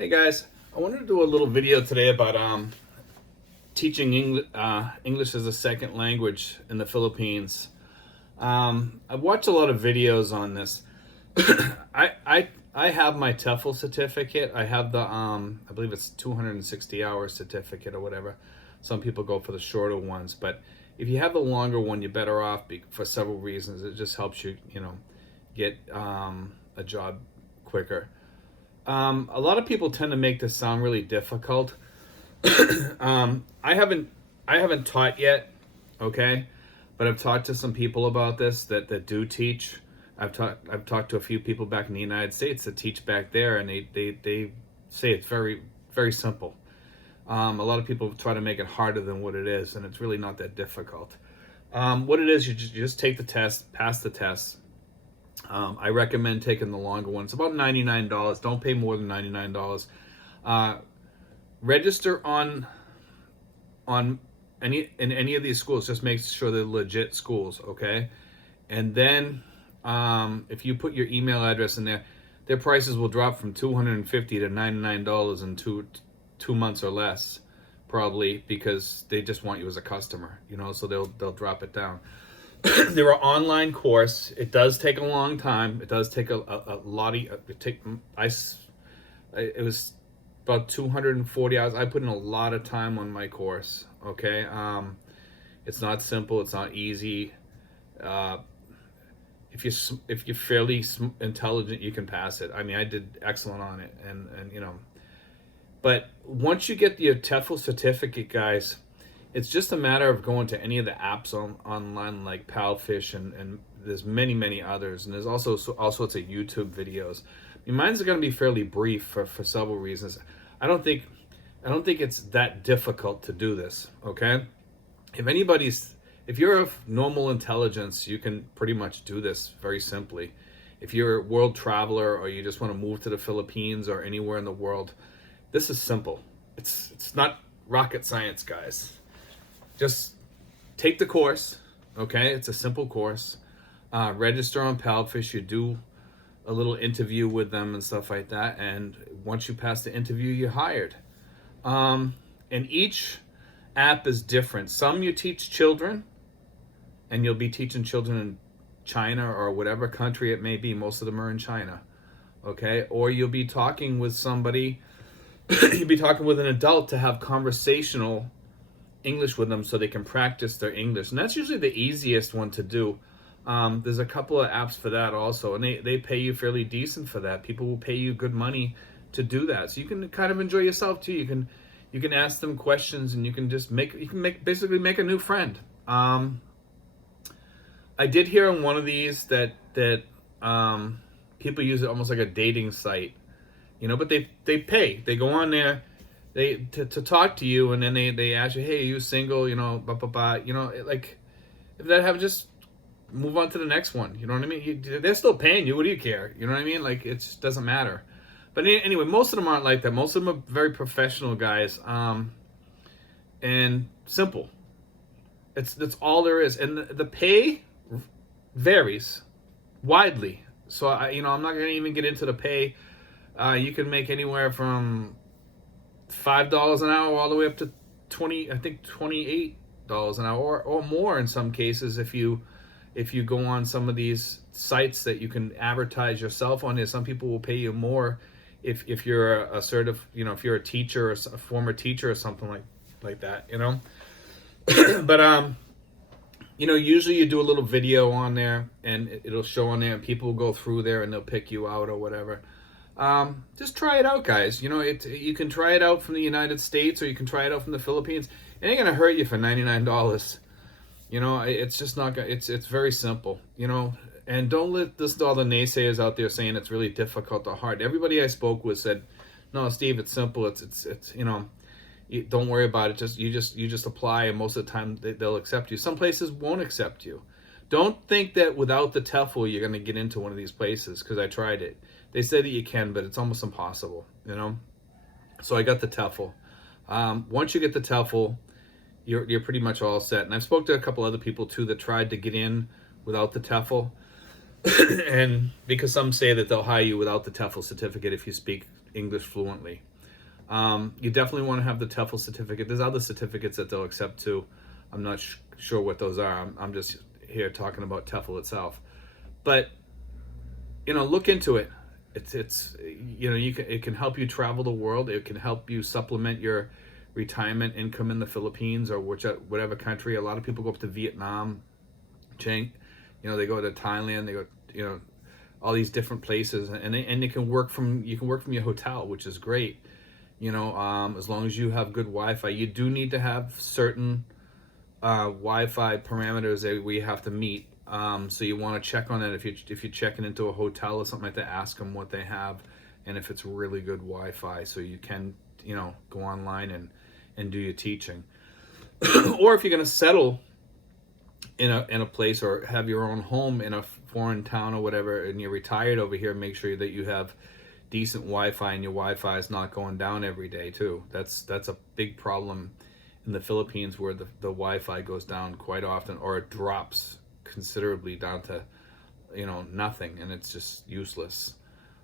Hey guys, I wanted to do a little video today about teaching English as a second language in the Philippines. I've watched a lot of videos on this. I have my TEFL certificate. I have the I believe it's 260 hours certificate or whatever. Some people go for the shorter ones, but if you have the longer one, you're better off for several reasons. It just helps you, get a job quicker. A lot of people tend to make this sound really difficult. I haven't taught yet, okay, but I've talked to some people about this that do teach. I've talked to a few people back in the United States that teach back there, and they say it's very, very simple. A lot of people try to make it harder than what it is, and it's really not that difficult. What it is, you just take the test, pass the test. I recommend taking the longer one. It's about $99. Don't pay more than $99. Register in any of these schools. Just make sure they're legit schools, okay? And then if you put your email address in there, their prices will drop from $250 to $99 in two months or less, probably, because they just want you as a customer, so they'll drop it down. There are online course. It does take a long time. It does take a lot of it was about 240 hours. I put in a lot of time on my course, okay? It's not simple, it's not easy. If you're fairly intelligent, you can pass it. I mean, I did excellent on it, and but once you get your TEFL certificate, guys, it's just a matter of going to any of the apps online like Palfish, and there's many others, and there's also all sorts of YouTube videos. I mean, mine's going to be fairly brief for several reasons. I don't think it's that difficult to do this, okay? If you're of normal intelligence, you can pretty much do this very simply. If you're a world traveler, or you just want to move to the Philippines or anywhere in the world, this is simple. It's not rocket science, guys. Just take the course, okay? It's a simple course. Register on Palfish. You do a little interview with them and stuff like that. And once you pass the interview, you're hired. And each app is different. Some you teach children, and you'll be teaching children in China or whatever country it may be. Most of them are in China, okay? Or you'll be talking with somebody, you'll be talking with an adult to have conversational English with them so they can practice their English. And that's usually the easiest one to do. There's a couple of apps for that also, and they pay you fairly decent for that. People will pay you good money to do that, so you can kind of enjoy yourself too. You can ask them questions, and you can basically make a new friend. I did hear on one of these that people use it almost like a dating site, but they pay. They go on there to talk to you, and then they ask you, hey, are you single, blah, blah, blah. Like, if that happens, just move on to the next one. You know what I mean? They're still paying you. What do you care? You know what I mean? Like, it just doesn't matter. But anyway, most of them aren't like that. Most of them are very professional guys, and simple. That's all there is. And the pay varies widely. So I'm not going to even get into the pay. You can make anywhere from $5 an hour all the way up to $28 an hour or more in some cases, if you go on some of these sites that you can advertise yourself on. There, some people will pay you more if you're if you're a teacher or a former teacher or something like that, But usually you do a little video on there, and it'll show on there, and people will go through there and they'll pick you out or whatever. Just try it out, guys. You can try it out from the United States, or you can try it out from the Philippines. It ain't gonna hurt you for $99. It's just not gonna. It's very simple. And don't listen to all the naysayers out there saying it's really difficult or hard. Everybody I spoke with said, "No, Steve, it's simple. It's don't worry about it. You just apply, and most of the time they'll accept you. Some places won't accept you. Don't think that without the TEFL you're gonna get into one of these places, because I tried it. They say that you can, but it's almost impossible, So I got the TEFL. Once you get the TEFL, you're pretty much all set. And I've spoke to a couple other people too that tried to get in without the TEFL, and because some say that they'll hire you without the TEFL certificate if you speak English fluently. You definitely want to have the TEFL certificate. There's other certificates that they'll accept too. I'm not sure what those are. I'm just here talking about TEFL itself. But look into it. It's it can help you travel the world. It can help you supplement your retirement income in the Philippines or whatever country. A lot of people go up to Vietnam, they go to Thailand, they go all these different places, and you can work from your hotel, which is great. As long as you have good Wi-Fi. You do need to have certain Wi-Fi parameters that we have to meet. So you want to check on it if you're checking into a hotel or something like that. Ask them what they have, and if it's really good Wi-Fi, so you can go online and do your teaching. Or if you're going to settle in a place or have your own home in a foreign town or whatever, and you're retired over here, make sure that you have decent Wi-Fi and your Wi-Fi is not going down every day too. That's a big problem in the Philippines, where the Wi-Fi goes down quite often, or it drops considerably down to nothing, and it's just useless.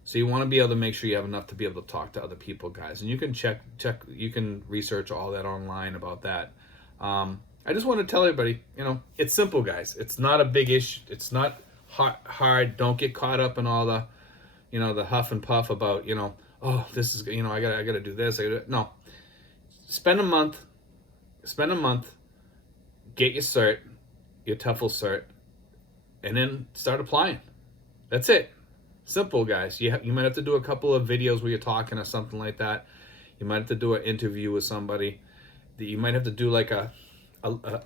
So you want to be able to make sure you have enough to be able to talk to other people, guys, and you can check you can research all that online about that. I just want to tell everybody, it's simple, guys. It's not a big issue. It's not hard. Don't get caught up in all the the huff and puff about oh, this is I gotta do this. No, spend a month, get your cert, your TEFL cert, and then start applying. That's it. Simple, guys. You might have to do a couple of videos where you're talking or something like that. You might have to do an interview with somebody. You might have to do like a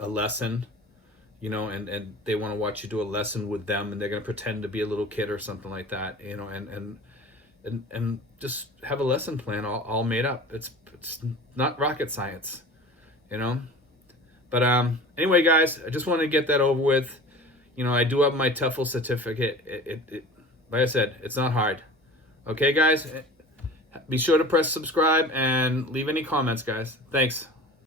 lesson, and they want to watch you do a lesson with them, and they're going to pretend to be a little kid or something like that, and just have a lesson plan all made up. It's not rocket science, But anyway, guys, I just want to get that over with. I do have my TEFL certificate. It like I said, it's not hard. Okay, guys? Be sure to press subscribe and leave any comments, guys. Thanks.